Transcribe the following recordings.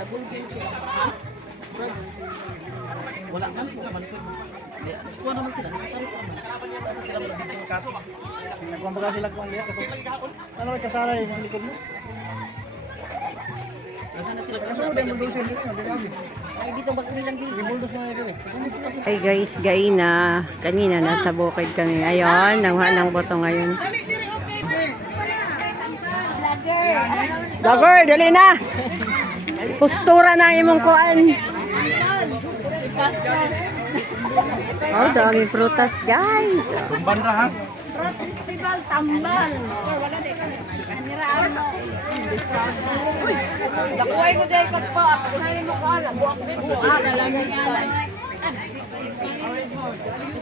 Nagulgil sila. Ha? Wala man po naman po. Kuha naman sila. Sa karit naman. Kasi sila malabit yung kaso. Nagkuhan ba sila kung liya? Ano may kasara yung sa likod mo? Naghan na sila. Kaso mo din buldosin dito. Ay, dito ba kami lang dito? Ibuldos mo na ito eh. Ay guys, gaina. Kanina nasa bukid kami. Ayun, nanguha ng boto ngayon. Vlogger, dali na! Postura ng imong kuan. Oh, daming prutas guys. Tumban na ha? Fruit Festival tambal. Kaniraan mo. Nakuhay ko dahil kat po. Ako na rin mo ko alam. Buwak alam yan.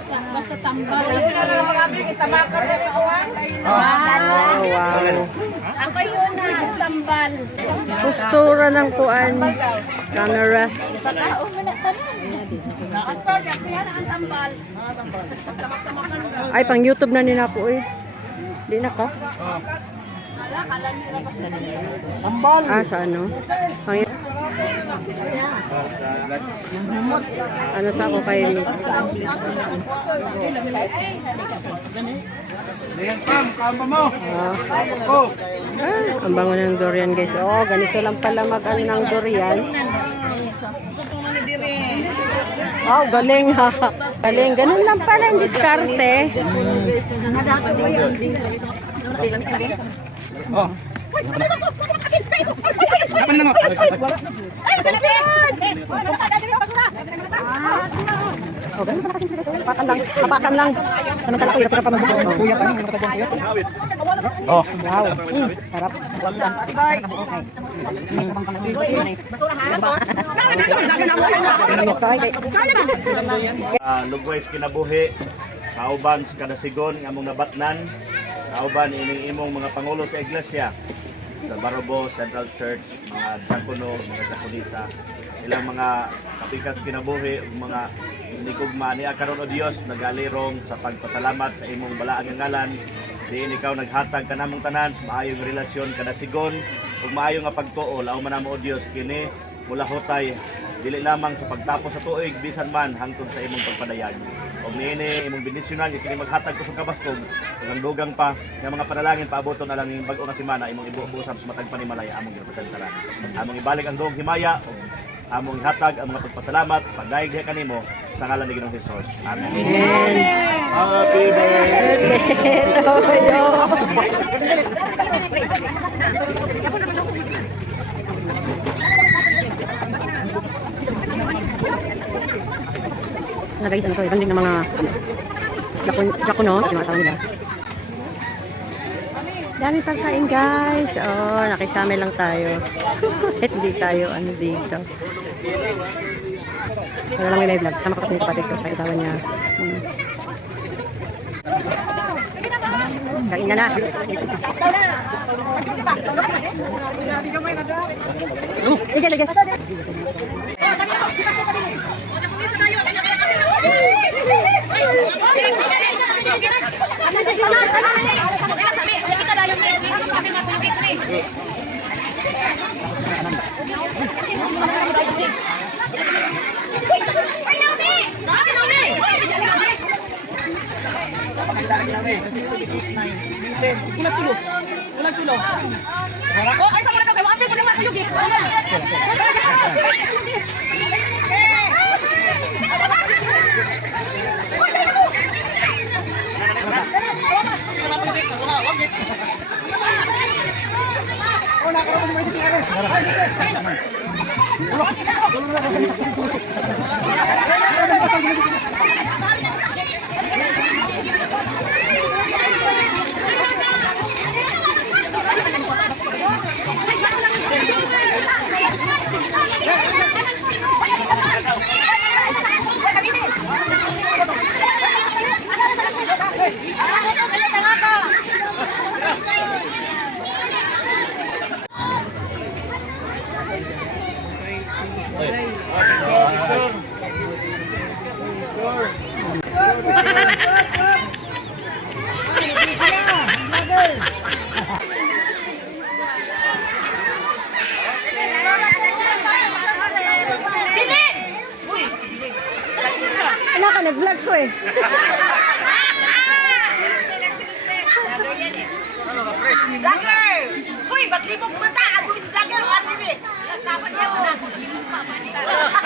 Basta tambal. Oh, wow. Ako yun na. Tambal. Postura ng kuan. Camera. Pagkaon mo na tanan. Ang sorry, ako yan ang tambal. Ay, pang YouTube na nila po eh. Di na ka? Tambal! Ah, sa ano? Pang ano sa ako kay Nick? Ayan pam, kamba mo! Oh. Ang bango ng durian guys. Oh, ganito lang pala mag-ano ng durian. Oh, galing ha. Galing. Ganun lang pala yung diskarte. Oh! Kapan na mo? Oh, ganun pala kasi. Pakan lang. Papakan lang. Samantala kuya, pero pa mabubuo. Kuya pa niyo, nakatagyan kuya? Oh! Wow. Sarap. Lugways kinabuhi, kauban sa kadasigon nga among nabatnan, kauban ining imong mga pangulo sa iglesia sa Barobo Central Church, mga diakono, mga diakonisa, ilang mga kapikas kinabuhi, mga nikugma niya karon o Dios nagalirong sa pagpasalamat sa imong balaang nga ngalan. Diin ikaw naghatag kanamong tanan sa maayong relasyon kadasigon ug maayo nga pagtuo laom man namo o Dios kini mula hotay dili lamang sa pagtapos sa tuig bisan man hangtod sa imong pagpadayag. Og niini imong bendisyonan kini maghatag kusog kabastog ug ang dugang pa nga mga panalangin paaboton na lang ning bag-o nga semana imong ibuusab sa matag panimalay among gipresentaran. Among ibalik ang dugang himaya ug among ihatag ang mga pagpasalamat pagdaig diha kanimo sa ngalan ni Ginoong Hesus. Amen. Happy birthday. Na guys, ano to? Ibanding ng mga Jacono, kasi mga asawa nila. Dami pagkain guys. Oh, nakisama lang tayo. Hindi tayo ano dito. Wala lang may live vlog. Sama ko kasi ni kapatid ko sa isawa niya. Kain na na. Ikan, ikan. Ulang kilo. Oh, ay sa mga kagawa. Apil ko naman kayo, Gix. ka, nag-vlog ko eh. Vlogger! Hoy, ba't libog mata? Ang bumis vlogger, o ano yun eh? Sapat niya, wala.